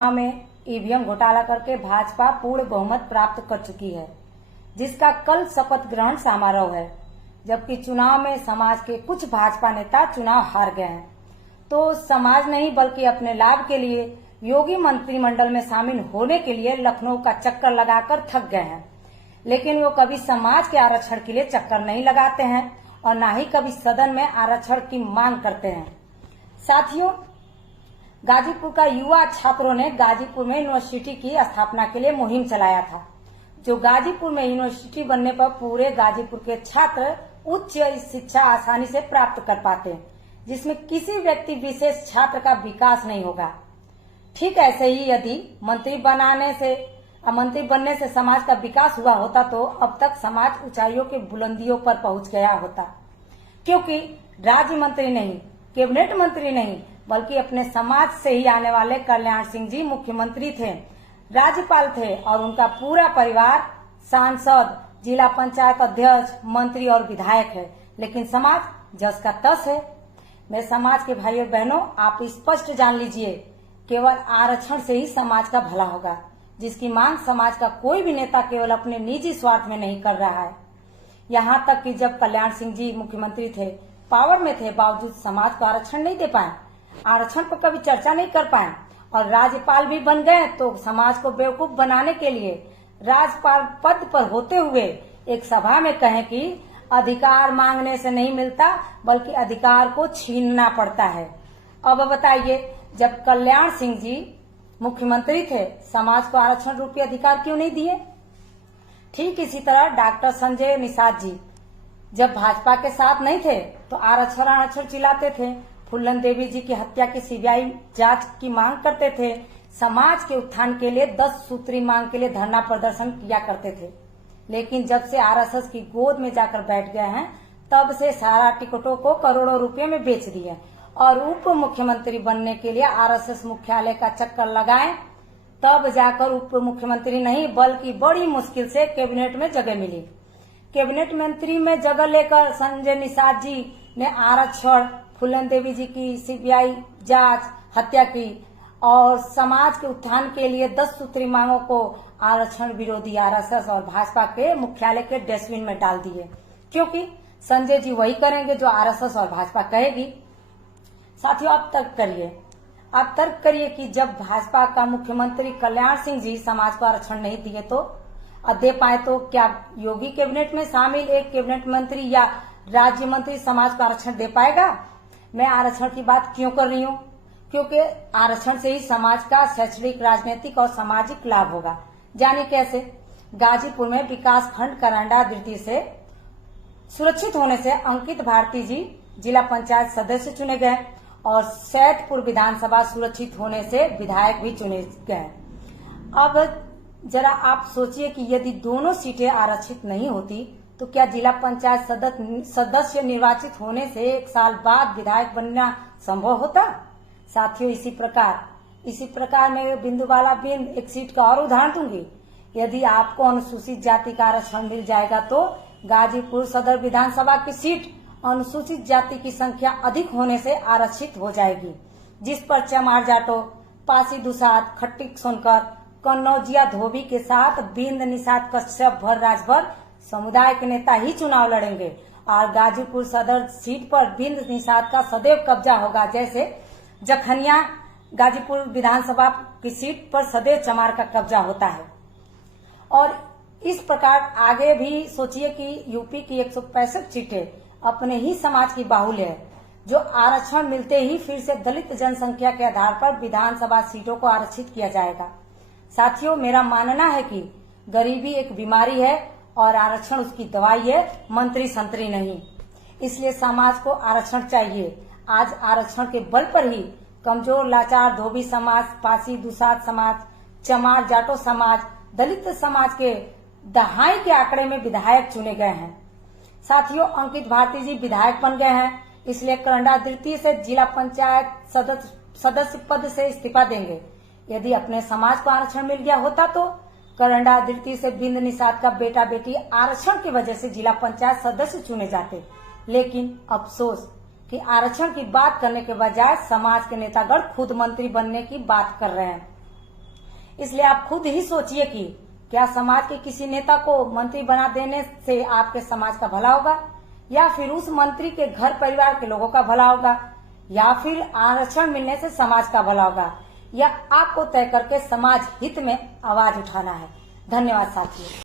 में ईवीएम घोटाला करके भाजपा पूर्ण बहुमत प्राप्त कर चुकी है, जिसका कल शपथ ग्रहण समारोह है। जबकि चुनाव में समाज के कुछ भाजपा नेता चुनाव हार गए हैं, तो समाज नहीं बल्कि अपने लाभ के लिए योगी मंत्रिमंडल में शामिल होने के लिए लखनऊ का चक्कर लगाकर थक गए हैं। लेकिन वो कभी समाज के आरक्षण के लिए चक्कर नहीं लगाते हैं और न ही कभी सदन में आरक्षण की मांग करते हैं। साथियों, गाजीपुर का युवा छात्रों ने गाजीपुर में यूनिवर्सिटी की स्थापना के लिए मुहिम चलाया था, जो गाजीपुर में यूनिवर्सिटी बनने पर पूरे गाजीपुर के छात्र उच्च शिक्षा आसानी से प्राप्त कर पाते हैं, जिसमें किसी व्यक्ति विशेष छात्र का विकास नहीं होगा। ठीक ऐसे ही यदि मंत्री बनने से समाज का विकास हुआ होता तो अब तक समाज ऊंचाइयों के बुलंदियों पर पहुंच गया होता, क्योंकि राज्य मंत्री नहीं, कैबिनेट मंत्री नहीं, बल्कि अपने समाज से ही आने वाले कल्याण सिंह जी मुख्यमंत्री थे, राज्यपाल थे और उनका पूरा परिवार सांसद, जिला पंचायत अध्यक्ष, मंत्री और विधायक है। लेकिन समाज जस का तस है। मैं समाज के भाइयों बहनों, आप स्पष्ट जान लीजिए, केवल आरक्षण से ही समाज का भला होगा, जिसकी मांग समाज का कोई भी नेता केवल अपने निजी स्वार्थ में नहीं कर रहा है। यहाँ तक कि जब कल्याण सिंह जी मुख्यमंत्री थे, पावर में थे, बावजूद समाज को आरक्षण नहीं दे पाए, आरक्षण पर कभी चर्चा नहीं कर पाए और राज्यपाल भी बन गए तो समाज को बेवकूफ बनाने के लिए राज्यपाल पद पर होते हुए एक सभा में कहें कि अधिकार मांगने से नहीं मिलता बल्कि अधिकार को छीनना पड़ता है। अब बताइए, जब कल्याण सिंह जी मुख्यमंत्री थे, समाज को आरक्षण रूपी अधिकार क्यों नहीं दिए? ठीक इसी तरह डॉक्टर संजय निषाद जी जब भाजपा के साथ नहीं थे तो आरक्षण चिल्लाते थे, फूलन देवी जी की हत्या की सीबीआई जांच की मांग करते थे, समाज के उत्थान के लिए 10 सूत्री मांग के लिए धरना प्रदर्शन किया करते थे। लेकिन जब से आरएसएस की गोद में जाकर बैठ गए हैं, तब से सारा टिकटों को करोड़ों रुपए में बेच दिए और उप मुख्यमंत्री बनने के लिए आरएसएस मुख्यालय का चक्कर लगाए, तब जाकर उप मुख्यमंत्री नहीं बल्कि बड़ी मुश्किल से कैबिनेट में जगह मिली। कैबिनेट मंत्री में जगह लेकर संजय निषाद जी ने आरक्षण, फूलन देवी जी की सीबीआई जांच, हत्या की और समाज के उत्थान के लिए 10 सूत्री मांगों को आरक्षण विरोधी आरएसएस और भाजपा के मुख्यालय के डस्टबिन में डाल दिए, क्योंकि संजय जी वही करेंगे जो आरएसएस और भाजपा कहेगी। साथियों, आप तर्क करिए कि जब भाजपा का मुख्यमंत्री कल्याण सिंह जी समाज को आरक्षण नहीं दिए तो दे पाए, तो क्या योगी कैबिनेट में शामिल एक कैबिनेट मंत्री या राज्य मंत्री समाज को आरक्षण दे पाएगा? मैं आरक्षण की बात क्यों कर रही हूँ? क्योंकि आरक्षण से ही समाज का शैक्षणिक, राजनीतिक और सामाजिक लाभ होगा। जाने कैसे? गाजीपुर में विकास खंड करंडा द्वितीय से सुरक्षित होने से अंकित भारती जी जिला पंचायत सदस्य चुने गए और सैदपुर विधानसभा सुरक्षित होने से विधायक भी चुने गए। अब जरा आप सोचिए कि यदि दोनों सीटें आरक्षित नहीं होती तो क्या जिला पंचायत सदस्य निर्वाचित होने से 1 साल बाद विधायक बनना संभव होता? साथियों, इसी प्रकार मैं बिंदु वाला बिंद एक सीट का और उदाहरण दूंगी। यदि आपको अनुसूचित जाति का आरक्षण मिल जाएगा तो गाजीपुर सदर विधानसभा की सीट अनुसूचित जाति की संख्या अधिक होने से आरक्षित हो जाएगी, जिस पर चमार जाटो, पासी दुसाद, खट्टिक सोनकर, कन्नौजिया धोबी के साथ बिंद निषाद कश्यप भर राजभर समुदाय के नेता ही चुनाव लड़ेंगे और गाजीपुर सदर सीट पर बिंद निषाद का सदैव कब्जा होगा, जैसे जखनिया गाजीपुर विधानसभा की सीट पर सदैव चमार का कब्जा होता है। और इस प्रकार आगे भी सोचिए कि यूपी की 165 सीटें अपने ही समाज की बाहुल्य है, जो आरक्षण मिलते ही फिर से दलित जनसंख्या के आधार पर विधानसभा सीटों को आरक्षित किया जाएगा। साथियों, मेरा मानना है कि गरीबी एक बीमारी है और आरक्षण उसकी दवाई है, मंत्री संतरी नहीं। इसलिए समाज को आरक्षण चाहिए। आज आरक्षण के बल पर ही कमजोर, लाचार, धोबी समाज, पासी दुसाद समाज, चमार जाटो समाज, दलित समाज के दहाई के आंकड़े में विधायक चुने गए हैं। साथियों, अंकित भारती जी विधायक बन गए हैं, इसलिए करंडा द्वितीय से जिला पंचायत सदस्य पद से इस्तीफा देंगे। यदि अपने समाज को आरक्षण मिल गया होता तो करंडा द्वितीय से बिंद निषाद का बेटा बेटी आरक्षण की वजह से जिला पंचायत सदस्य चुने जाते। लेकिन अफसोस कि आरक्षण की बात करने के बजाय समाज के नेतागण खुद मंत्री बनने की बात कर रहे हैं। इसलिए आप खुद ही सोचिए कि क्या समाज के किसी नेता को मंत्री बना देने से आपके समाज का भला होगा, या फिर उस मंत्री के घर परिवार के लोगों का भला होगा, या फिर आरक्षण मिलने से समाज का भला होगा, या आपको तय करके समाज हित में आवाज उठाना है। धन्यवाद साथियों।